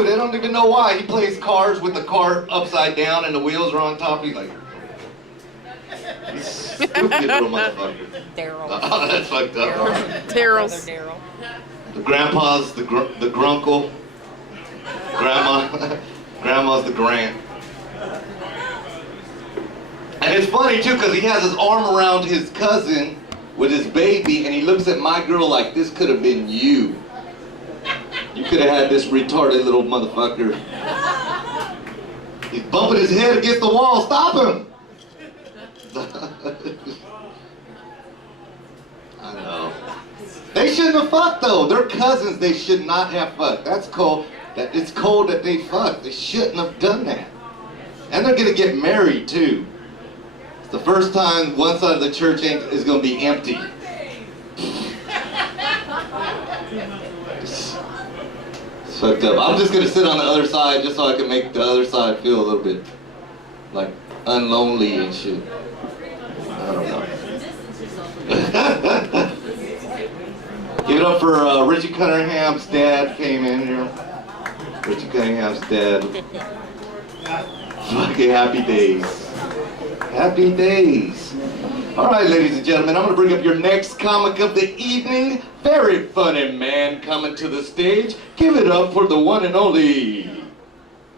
too. They don't even know why. He plays cars with the car upside down and the wheels are on top. He's like, he's stupid little motherfucker. Daryl. Oh, that's fucked up. Daryl's. The grandpa's the grunkle. Grandma's the Grant. And it's funny too, because he has his arm around his cousin with his baby, and he looks at my girl like, this could have been you. You could have had this retarded little motherfucker. He's bumping his head against the wall. Stop him! I know. They shouldn't have fucked though. They're cousins. They should not have fucked. That's cold. It's cold that they fucked. They shouldn't have done that. And they're gonna get married too. It's the first time one side of the church is gonna be empty. It's fucked up. I'm just gonna sit on the other side just so I can make the other side feel a little bit like unlonely and shit. I don't know. Give it up for Richie Cunningham's dad came in here. Richie Cunningham's dad. Fucking happy days. Happy days. Alright, ladies and gentlemen, I'm going to bring up your next comic of the evening. Very funny man coming to the stage. Give it up for the one and only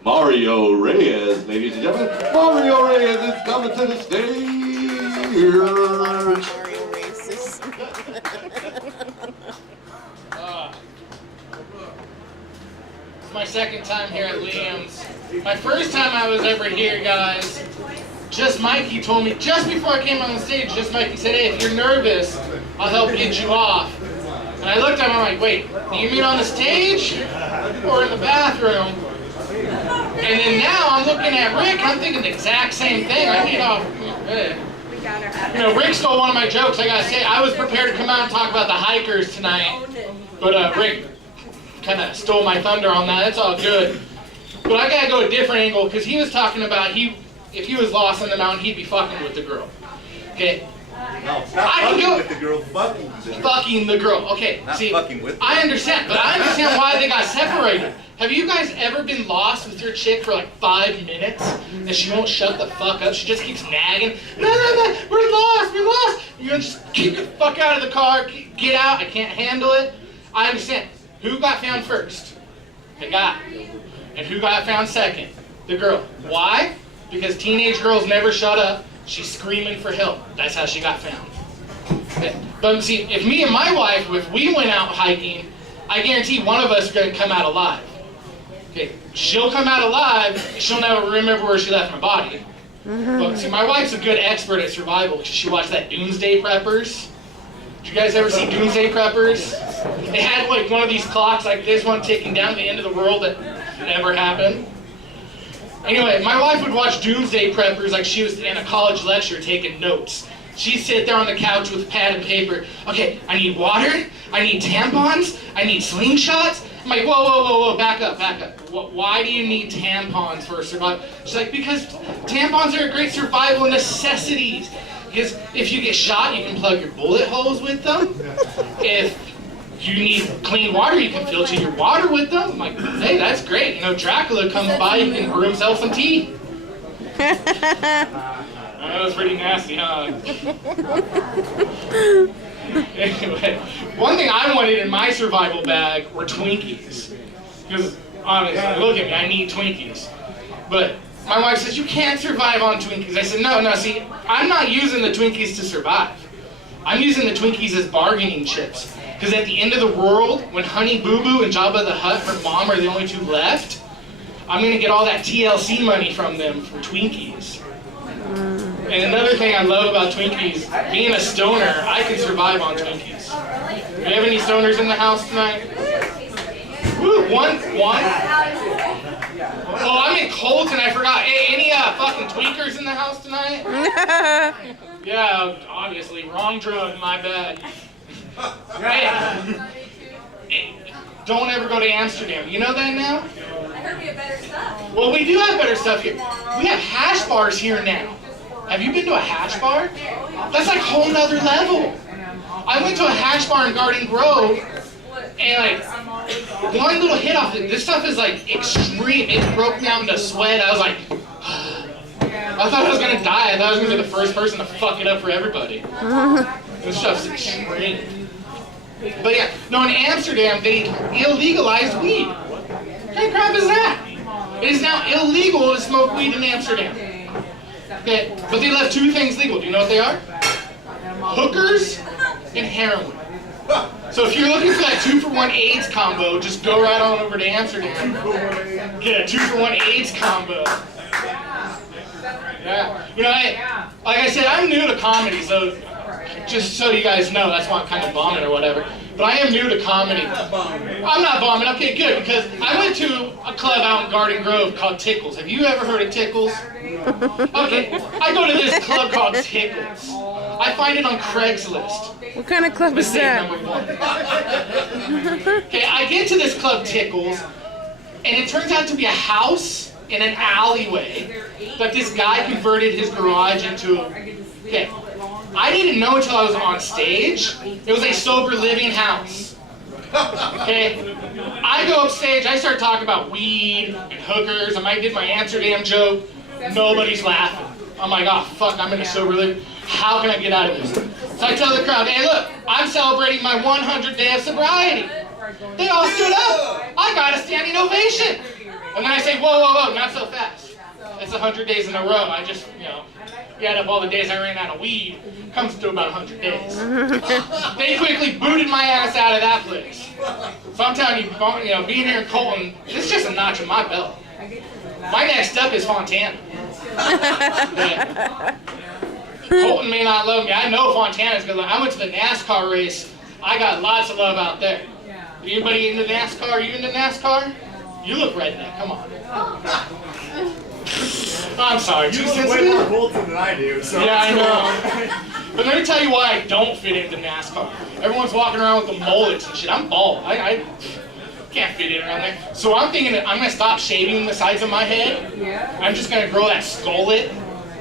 Mario Reyes, ladies and gentlemen. Mario Reyes is coming to the stage. Mario Reyes. It's my second time here at Liam's. My first time I was ever here, guys, Just Mikey told me, just before I came on the stage, Just Mikey said, hey, if you're nervous, I'll help get you off. And I looked at him, I'm like, wait, do you mean on the stage or in the bathroom? And then now I'm looking at Rick, I'm thinking the exact same thing. I mean, you know, Rick stole one of my jokes. I gotta say, I was prepared to come out and talk about the hikers tonight, but Rick kind of stole my thunder on that. That's all good. But I gotta go a different angle, because he was talking about if he was lost on the mountain, he'd be fucking with the girl. Okay. No, not fucking with the girl, fucking the girl. Fucking the girl. Okay. Not see, fucking with the I girl. understand, but I understand why they got separated. Have you guys ever been lost with your chick for like 5 minutes and she won't shut the fuck up? She just keeps nagging. No, we're lost. You just keep the fuck out of the car. Get out. I can't handle it. I understand. Who got found first? The guy. And who got found second? The girl. Why? Because teenage girls never shut up. She's screaming for help. That's how she got found. Okay. But see, if me and my wife, if we went out hiking, I guarantee one of us is going to come out alive. Okay, she'll come out alive, she'll never remember where she left my body. But see, my wife's a good expert at survival because she watched that Doomsday Preppers. Did you guys ever see Doomsday Preppers? They had like one of these clocks like this one ticking down the end of the world that never happened. Anyway, my wife would watch Doomsday Preppers like she was in a college lecture taking notes. She'd sit there on the couch with pad and paper. Okay, I need water, I need tampons, I need slingshots. I'm like, whoa, back up. Why do you need tampons for survival? She's like, because tampons are a great survival necessities. Because if you get shot, you can plug your bullet holes with them. If you need clean water, you can filter your water with them. I'm like, hey, that's great. You know, Dracula comes by, he can brew himself some tea. That was pretty nasty, huh? Anyway, one thing I wanted in my survival bag were Twinkies. Because, honestly, look at me, I need Twinkies. But my wife says, you can't survive on Twinkies. I said, no, see, I'm not using the Twinkies to survive. I'm using the Twinkies as bargaining chips. Because at the end of the world, when Honey Boo Boo and Jabba the Hutt and Mom are the only two left, I'm going to get all that TLC money from them for Twinkies. And another thing I love about Twinkies, being a stoner, I can survive on Twinkies. Do you have any stoners in the house tonight? Woo, one? Oh, I'm in Colton, I forgot. Hey, any fucking tweakers in the house tonight? Yeah, obviously, wrong drug, my bad. Hey, don't ever go to Amsterdam. You know that now? I heard we have better stuff. Well, we do have better stuff here. We have hash bars here now. Have you been to a hash bar? That's like a whole nother level. I went to a hash bar in Garden Grove, and like, one little hit off it. This stuff is like extreme. It broke me out into sweat. I was like, I thought I was gonna die. I thought I was gonna be the first person to fuck it up for everybody. This stuff's extreme. But yeah, no, in Amsterdam, they illegalized weed. What kind of crap is that? It is now illegal to smoke weed in Amsterdam. Okay, but they left two things legal. Do you know what they are? Hookers and heroin. So if you're looking for that 2-for-1 AIDS combo, just go right on over to Amsterdam. Get a 2-for-1 AIDS combo. Yeah. You know, hey, like I said, I'm new to comedy, so just so you guys know, that's why I'm kind of bombing or whatever. But I am new to comedy. I'm not bombing. Okay, good, because I went to a club out in Garden Grove called Tickles. Have you ever heard of Tickles? Okay, I go to this club called Tickles. I find it on Craigslist. What kind of club is Mistake that? number one. Okay, I get to this club Tickles, and it turns out to be a house in an alleyway that this guy converted his garage into. Okay, I didn't know until I was on stage. It was a sober living house. Okay, I go upstage, I start talking about weed and hookers. I did my Amsterdam joke. Nobody's laughing. I'm like, oh fuck, I'm in a sober living. How can I get out of this? So I tell the crowd, hey look, I'm celebrating my 100th day of sobriety. They all stood up. I got a standing ovation. And then I say, whoa, whoa, whoa, not so fast. It's 100 days in a row. I just, you know, you add up all the days I ran out of weed, comes to about 100 days. They quickly booted my ass out of that place. So I'm telling you, being here in Colton, it's just a notch on my belt. My next step is Fontana. Yeah. Colton may not love me. I know Fontana's gonna love me. I went to the NASCAR race. I got lots of love out there. Anybody into NASCAR? Are you into NASCAR? You look redneck. Come on. I'm sorry. You Too look way sensitive? more Colton than I do. So Yeah, I know. But let me tell you why I don't fit into NASCAR. Everyone's walking around with the mullets and shit. I'm bald. I can't fit in around there. So I'm thinking that I'm going to stop shaving the sides of my head. I'm just going to grow that skullet.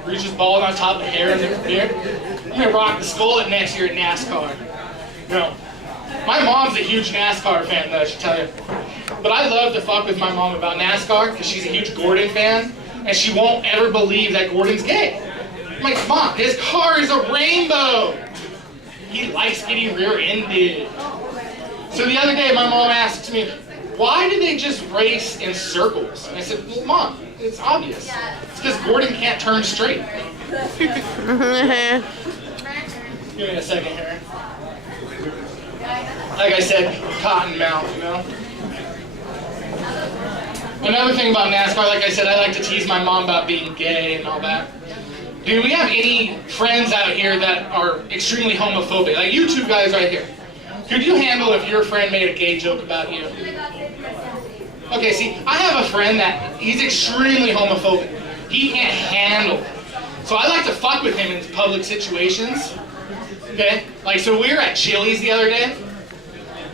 Where it's just bald on top of the hair and the beard. I'm going to rock the skullet next year at NASCAR. You know, my mom's a huge NASCAR fan, though, I should tell you. But I love to fuck with my mom about NASCAR because she's a huge Gordon fan. And she won't ever believe that Gordon's gay. I'm like, Mom, his car is a rainbow. He likes getting rear-ended. So the other day, my mom asked me, why do they just race in circles? And I said, well, Mom, it's obvious. It's because Gordon can't turn straight. Give me a second here. Like I said, cotton mouth, you know? Another thing about NASCAR, like I said, I like to tease my mom about being gay and all that. Do we have any friends out here that are extremely homophobic? Like you two guys right here. Could you handle if your friend made a gay joke about you? Okay, see, I have a friend that he's extremely homophobic. He can't handle it. So I like to fuck with him in public situations. Okay? Like, so we were at Chili's the other day,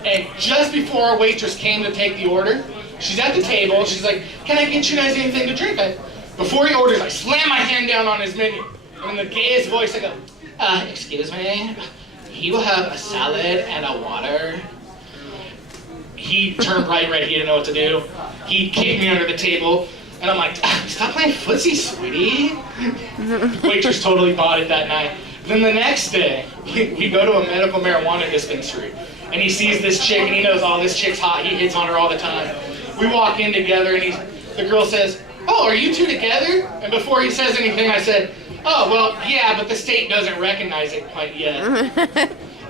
and just before our waitress came to take the order, she's at the table, she's like, can I get you guys anything to drink? Before he orders, I slam my hand down on his menu. And in the gayest voice, I go, excuse me, he will have a salad and a water. He turned bright red, he didn't know what to do. He kicked me under the table, and I'm like, stop playing footsie, sweetie. Waitress totally bought it that night. Then the next day, we go to a medical marijuana dispensary, and he sees this chick, and he knows, oh, this chick's hot, he hits on her all the time. We walk in together, and the girl says, oh, are you two together? And before he says anything, I said, oh, well, yeah, but the state doesn't recognize it quite yet.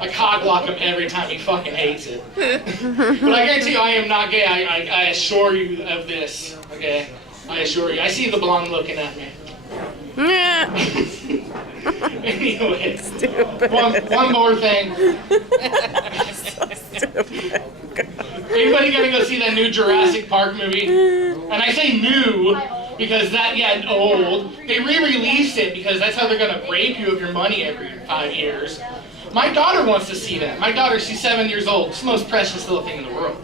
I cock block him every time, he fucking hates it. But I guarantee you, I am not gay, I assure you of this, okay? I assure you. I see the blonde looking at me. Anyway, one more thing. So stupid. Anybody gonna go see that new Jurassic Park movie? And I say new because old. They re-released it because that's how they're gonna rape you of your money every 5 years. My daughter wants to see that. My daughter, she's 7 years old. It's the most precious little thing in the world.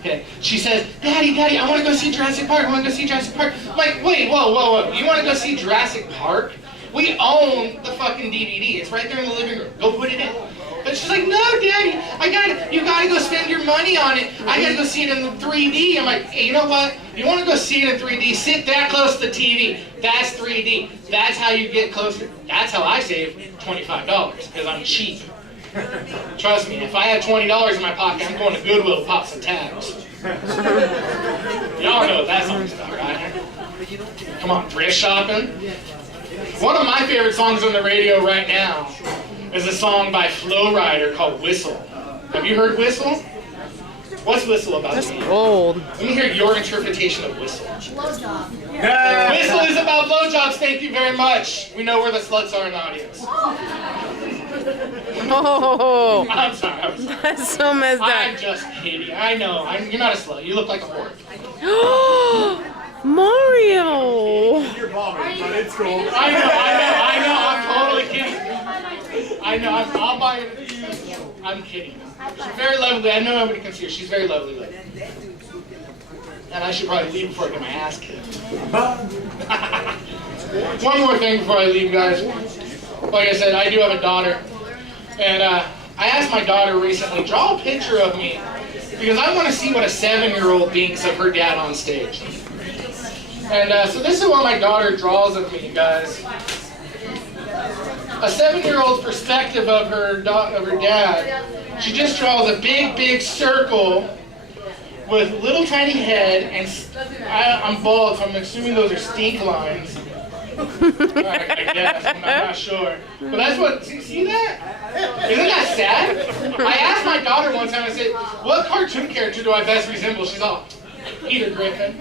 Okay. She says, Daddy, I want to go see Jurassic Park. I want to go see Jurassic Park. I'm like, wait, whoa. You want to go see Jurassic Park? We own the fucking DVD. It's right there in the living room. Go put it in. But she's like, no, Daddy, you gotta go spend your money on it. I gotta go see it in 3D. I'm like, hey, you know what? You wanna go see it in 3D? Sit that close to the TV. That's 3D. That's how you get closer. That's how I save $25, because I'm cheap. Trust me, if I had $20 in my pocket, I'm going to Goodwill to pop some tags. Y'all know that song's about, right? Come on, thrift shopping. One of my favorite songs on the radio right now is a song by Flo Rida called Whistle. Have you heard Whistle? What's Whistle about? That's old. Let me hear your interpretation of Whistle. Whistle is about blowjobs, thank you very much. We know where the sluts are in the audience. Oh, I'm sorry. that's so messed I'm up. just kidding. I know. You're not a slut. You look like a whore. Mario. You're bombing, but it's cool. I know. I'm totally kidding. I know. I'll buy it. I'm kidding. She's very lovely. I know nobody can see her. She's very lovely lady. And I should probably leave before I get my ass kicked. One more thing before I leave, guys. Like I said, I do have a daughter. And I asked my daughter recently, draw a picture of me. Because I want to see what a 7-year-old thinks of her dad on stage. And so this is what my daughter draws of me, guys. A 7-year-old's perspective of her dad. She just draws a big, big circle with little tiny head, and I'm bald, so I'm assuming those are stink lines. I guess, I'm not sure. But that's what, see that? Isn't that sad? I asked my daughter one time, I said, what cartoon character do I best resemble? She's all, Peter Griffin.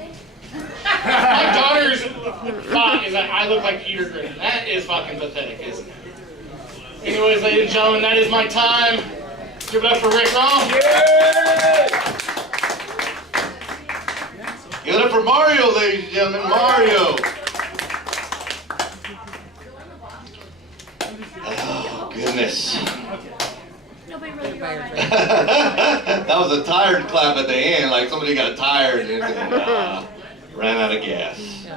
My daughter's thought is that I look like Peter Griffin. That is fucking pathetic, isn't it? Anyways, ladies and gentlemen, that is my time. Give it up for Rick Roll. Yeah! Give it up for Mario, ladies and gentlemen. Mario. Oh, goodness. That was a tired clap at the end, like somebody got tired and ran out of gas.